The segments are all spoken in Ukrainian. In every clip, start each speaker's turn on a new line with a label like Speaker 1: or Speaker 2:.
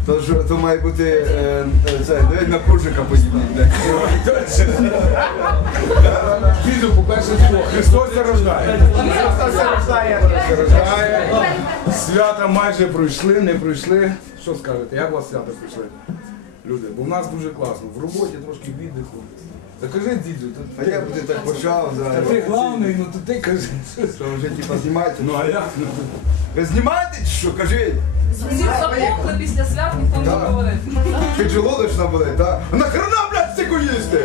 Speaker 1: То має бути навіть на Куржика подібний.
Speaker 2: Діду, по-перше, Христос се рождає. Свята майже пройшли, не пройшли. Що скажете, як у вас свята пройшли? Люди, бо в нас дуже класно. В роботі трошки віддиху. Та кажи, дідю,
Speaker 1: А як би ти так почав
Speaker 2: та
Speaker 1: зараз?
Speaker 2: ти главний, ну то ти кажи.
Speaker 1: Що вже типа знімаєте?
Speaker 2: Ну а як?
Speaker 1: Ви знімаєте чи що? Кажіть.
Speaker 3: Всі запухли після свят, ніхто не говорить.
Speaker 1: Піджелудочна буде, так? А нахрена, блядь, стільки їсти?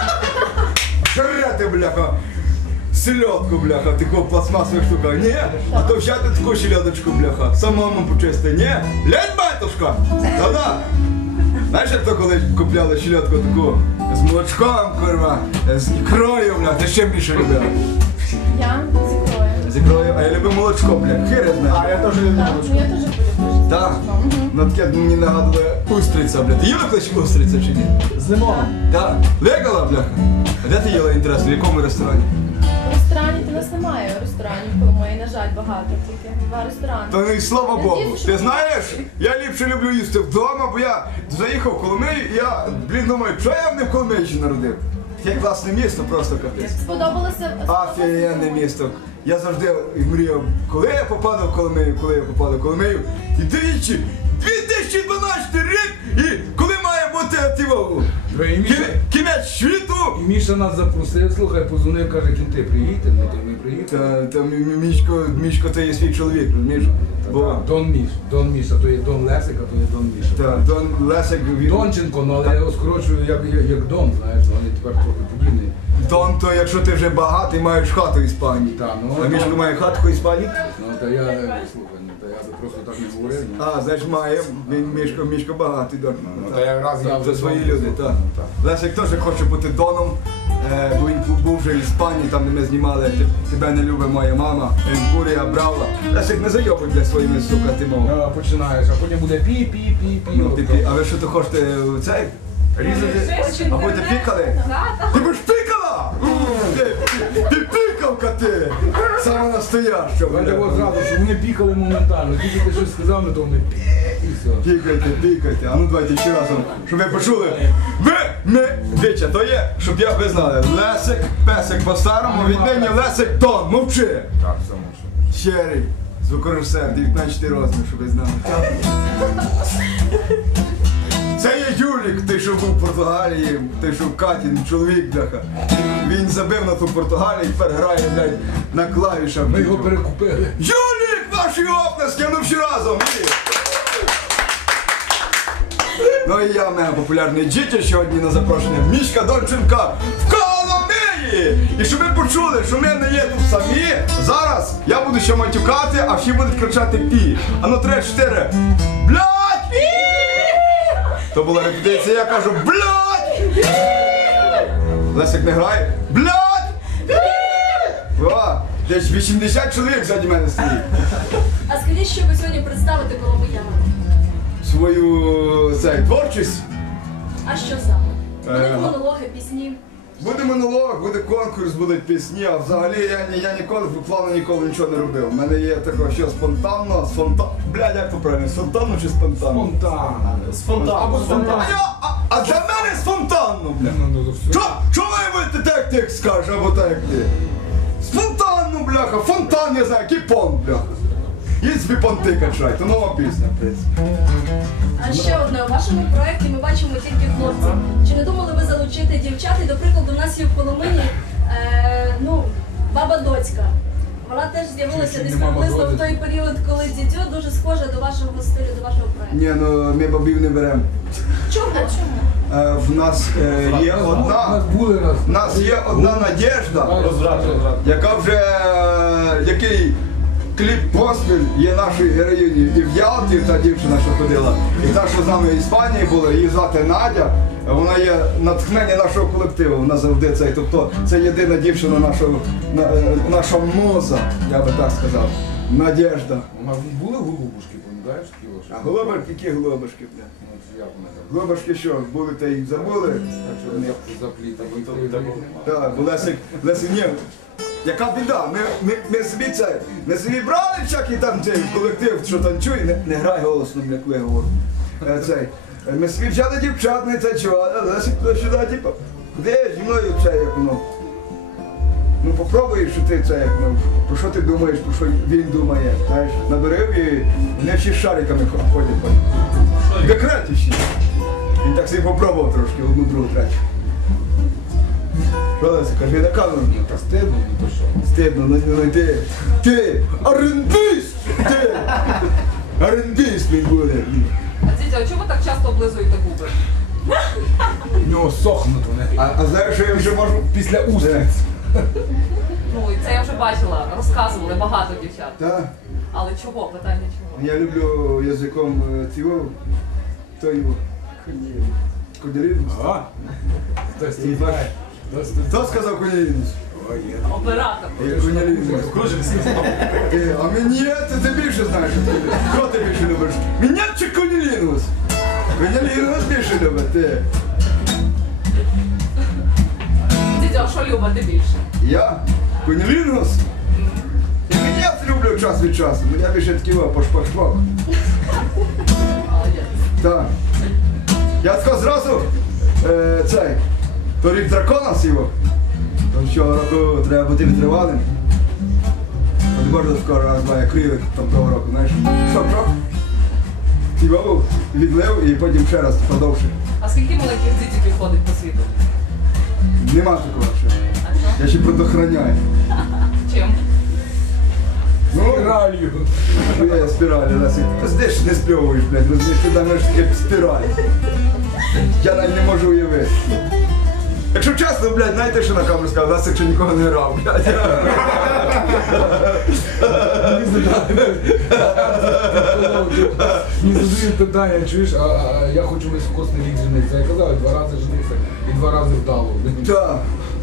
Speaker 1: Жрати, бляха. Селедку, бляха, в такого пластмасових штуках. Ні, а то взяти таку селедочку, бляха, самому почисти. Ні, лядь, батюшка. Та-да. Знаєш, як то коли купляли селедку таку з молочком, курва, з ікрою, бля, ти ще більше любила?
Speaker 4: Я з ікрою.
Speaker 1: З ікрою, а я люблю молочко, бля, хире знає.
Speaker 2: А я теж люблю
Speaker 4: Так,
Speaker 2: молочко.
Speaker 4: ну я теж полюблю.
Speaker 1: Так, ну таке мені нагадує устриця, бля. Ти їла колись устриця чи ні?
Speaker 2: З лимоном.
Speaker 1: Так. Легала, бляха? А де ти їла, інтересно, в якому ресторані?
Speaker 4: В ресторані у нас немає ресторанів, Коломиї, на жаль, багато тільки. Два ресторани.
Speaker 1: Та ну і слава Богу.
Speaker 4: Надіюсь, що
Speaker 1: Ти знаєш, я ліпше люблю їсти вдома, бо я заїхав в Коломию, і я, думаю, що я не в Коломиї ще народив? Яке класне місто, просто капець.
Speaker 4: Сподобалося?
Speaker 1: Офігенне місто. Я завжди мріяв, коли я попаду в Коломию, і двічі, 2012 рік, і коли має бути
Speaker 2: І Міша,
Speaker 1: кінець світу.
Speaker 2: і Міша нас запросив, слухай, позвонив, каже, кінти, приїдьте, ми приїдемо.
Speaker 1: Та Мішко, це є свій чоловік, розумієш? Бо
Speaker 2: Дон Міша, то є Дон Лесик, а то є Дон Міша.
Speaker 1: та, Дон Лесик,
Speaker 2: Донченко, ну але я його скорочую як Дон, знаєш, вони тепер трохи подібний.
Speaker 1: Дон, то якщо ти вже багатий, маєш хату в Іспанії.
Speaker 2: Та, ну,
Speaker 1: А Мішко має хатку в Іспанії?
Speaker 2: Ну, та я, слухай, ну, та я би просто так не говорив. Ну.
Speaker 1: А, значить має, Мішко багатий, Дон.
Speaker 2: та якраз я
Speaker 1: Це
Speaker 2: вже
Speaker 1: свої
Speaker 2: Дон.
Speaker 1: люди, так. Лесик теж хоче бути Доном, бо він був вже в Іспанії, там де ми знімали «Тебе не любить моя мама», «Емпурія Брава». Лесик, не зайобуй для своїми, сука, ти мова.
Speaker 2: Починаєш, а потім буде пі-пі-пі-пі.
Speaker 1: Ну, а ви що, то хочете цей? Різати? А будете пікали? Ти будеш пікала? Ти пікалка ти! Саме настояща,
Speaker 2: Я так от
Speaker 1: бля.
Speaker 2: зразу, що вони пікали моментально. Тільки ти щось сказав, то вони пі і все.
Speaker 1: Пікайте. А ну давайте ще разом, щоб ви почули. Вича, то є, щоб ви знали. Лесик, песик по-старому, віднині Лесик Дон, мовчи.
Speaker 2: Так, само що.
Speaker 1: Щирий, звукорежисер, 19 розмір, щоб ви знали. Це є Юлік, той, що був в Португалії, той, що в Катін, чоловік, бляха. Він забив на ту Португалію і тепер грає, блядь, на клавішах.
Speaker 2: Ми його перекупили.
Speaker 1: Юлік, ваші оплески, ну всі разом! Ну і я, мега популярний дітя сьогодні на запрошення Мішка Донченка в Коломиї! І щоб ви почули, що ми не є тут самі, зараз я буду ще матюкати, а всі будуть кричати пі. А ну 3-4. Блядь! Пі! То була репетиція, я кажу блядь! Лесик не грає. Блядь! Пі! О, десь 80 чоловік ззаді мене стоїть.
Speaker 3: А скажіть, що ви сьогодні представите коломиянам?
Speaker 1: Свою творчість.
Speaker 3: А що саме? Будуть монологи, пісні?
Speaker 1: Буде монолог, буде конкурс, будуть пісні, а взагалі я ніколи плавно ніколи нічого не робив. У мене є таке, що спонтанно, блядь, як то правильно, спонтанно чи спонтанно?
Speaker 2: Спонтанно. Або спонтанно.
Speaker 1: А для мене спонтанно, бля.
Speaker 2: Ну, все.
Speaker 1: Чого має бути так, як ти скажеш, або так, як ти? Спонтанно, бляха, фонтан, я знаю, кіпон, бляха. Їдь собі понти качай, то нова пісня, в принципі.
Speaker 3: А ще одне, у вашому проєкті ми бачимо тільки хлопців. Чи не думали ви залучити дівчат? І, до прикладу, у нас є в Коломиї, баба Доцька. Вона теж з'явилася десь приблизно в той період, коли дідьо дуже схожа до вашого стилю, до вашого проєкту.
Speaker 1: Ні, ну ми бабів не беремо.
Speaker 3: Чому?
Speaker 1: В нас є
Speaker 2: У
Speaker 1: нас є одна Надєжда, яка вже, який кліп поспіль є нашою героїнею і в Ялті, та дівчина, що ходила, і та, що з нами в Іспанії була, її звати Надя. Вона є натхнення нашого колективу, вона завжди цей, тобто це єдина дівчина наша муза, я би так сказав, Надєжда.
Speaker 2: У нас були голубушки, пам'ятаєш?
Speaker 1: А голубушки, які голубушки, бля?
Speaker 2: Як вони там?
Speaker 1: Голубушки що, були та їх забули?
Speaker 2: Заплітали.
Speaker 1: Так, бо Лесик, ні. Яка біда, ми собі брали всякий там цей колектив, що танцює, не грай голосно, як ви говорите. цей. Ми собі взяли дівчат, не танцювали, а Лесик туди-сюди, типу, куди зі мною це, як воно. Ну попробуй, що ти це, як, ну, про що ти думаєш, про що він думає, знаєш, надурив і не всі з шариками ходять. В декреті ще. Він так собі попробував трошки, одну, другу, третю. Що Лесик, кажи на камеру.
Speaker 2: Та стидно, ну то що?
Speaker 1: Стидно, ну ти орендист! Ти! Орендист він буде.
Speaker 5: А дідя, а чому ви так часто облизуєте губи?
Speaker 2: У нього сохнуть вони.
Speaker 1: А знаєш, що я вже можу?
Speaker 2: Після устриць.
Speaker 5: Ну, і це я вже бачила, розказували багато дівчат.
Speaker 1: Так.
Speaker 5: Але чого? Питання чого?
Speaker 1: Я люблю язиком цього, той кунілінус.
Speaker 2: А? Хтось
Speaker 1: І
Speaker 2: тут
Speaker 1: бач-
Speaker 2: знає. Хтось тут
Speaker 1: Хто сказав кунілінус?
Speaker 2: Ой, є.
Speaker 5: Оператор.
Speaker 1: Кунілінус. А мені ти більше знаєш. Що ти більше любиш? Мені чи кунілінус? Кунілінус більше любить, ти.
Speaker 5: Дідя, а що любите більше?
Speaker 1: Я? Кунілінгус? І мені я це люблю час від часу. Я більше такий пошпак-шпак.
Speaker 5: Молодець.
Speaker 1: Так. Я сказав зразу, цей, то рік дракона сіво. Там що року треба бути витривалим. Не можна скоро раз має кривик там того року, знаєш. Шок-шок. Сівав, відлив і потім ще раз подовше.
Speaker 5: А скільки маленьких дітей ходить по світу?
Speaker 1: Нема такого ще.
Speaker 5: А що?
Speaker 1: Я ще предохраняю.
Speaker 5: Чим?
Speaker 1: Ну,
Speaker 2: Спіралью.
Speaker 1: я спіралі, Лесик. Ти пиздиш, не спльовуєш, блядь, розумієш, ти дамеш таке спіраль. Я навіть не можу уявити. Якщо чесно, блядь, знаєте, що на камеру сказав, Лесик ще нікого не грав, блядь.
Speaker 2: Мені задають питання, чуєш, а я хочу високосний рік женитися. Я казав, 2 рази женився і 2 рази вдало.
Speaker 1: Так.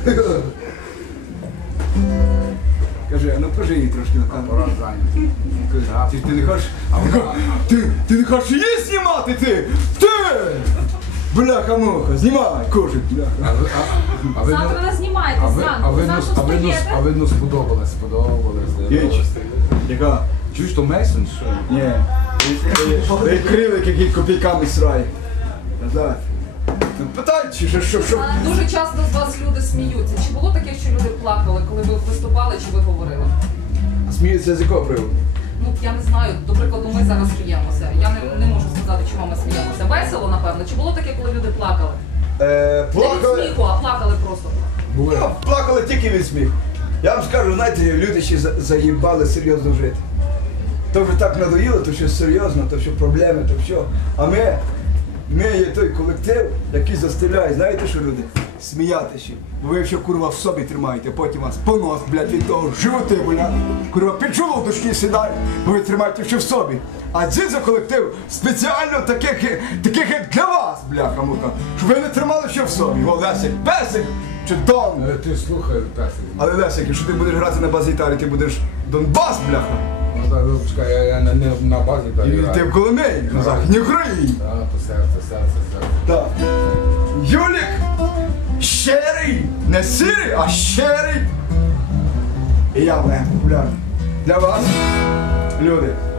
Speaker 1: Кажи, а ну покажи їй трошки на камеру.
Speaker 2: Пора зайнятий.
Speaker 1: Ти не хочеш? Ти не хочеш її знімати, ти? Ти! Бляха-муха, знімай, кожик, бляха.
Speaker 2: А ви
Speaker 6: Завтра не знімайте зранку. Зранку встаєте.
Speaker 2: видно сподобалось.
Speaker 1: Єч. Яка?
Speaker 2: Чуєш, то Мейсон, що?
Speaker 1: Ні. Ти кривик, який копійками срає. Назад. Ну питай, чи що?
Speaker 5: А дуже часто з вас люди сміються. Чи було таке, що люди плакали, коли ви виступали, чи ви говорили?
Speaker 1: Сміються з якого приводу?
Speaker 5: Ну, я не знаю, до прикладу, ми зараз сміємося. Я не можу сказати, чому ми сміємося. Весело, напевно. Чи було таке, коли люди плакали? Не від
Speaker 1: Плакали.
Speaker 5: сміху, а плакали просто.
Speaker 2: Були.
Speaker 1: Плакали тільки від сміху. Я вам скажу, знаєте, люди ще заїбали серйозно жити. То вже так надоїло, то що серйозно, то що проблеми, то що. А ми є той колектив, який заставляє, знаєте що, люди? Сміятися. Бо ви ще курва в собі тримаєте, потім вас понос, блядь, від того животи, блядь. Курва під жолудочки сідає, бо ви тримаєте ще в собі. А дзідзо колектив спеціально таких як для вас, бляха-муха, щоб ви не тримали ще в собі. О, Лесик, Песик чи Дон.
Speaker 2: Ти слухай, Песик.
Speaker 1: Але Лесик, якщо ти будеш грати на бас-гітарі, ти будеш Донбас, бляха.
Speaker 2: Ну так, чекай, я не на базі так
Speaker 1: І ти
Speaker 2: граю.
Speaker 1: в Коломиї, на Західній Україні.
Speaker 2: Так, то серце.
Speaker 1: Так. Юлік щирий, не сирий, а щирий. І я в популярний. Для вас, люди,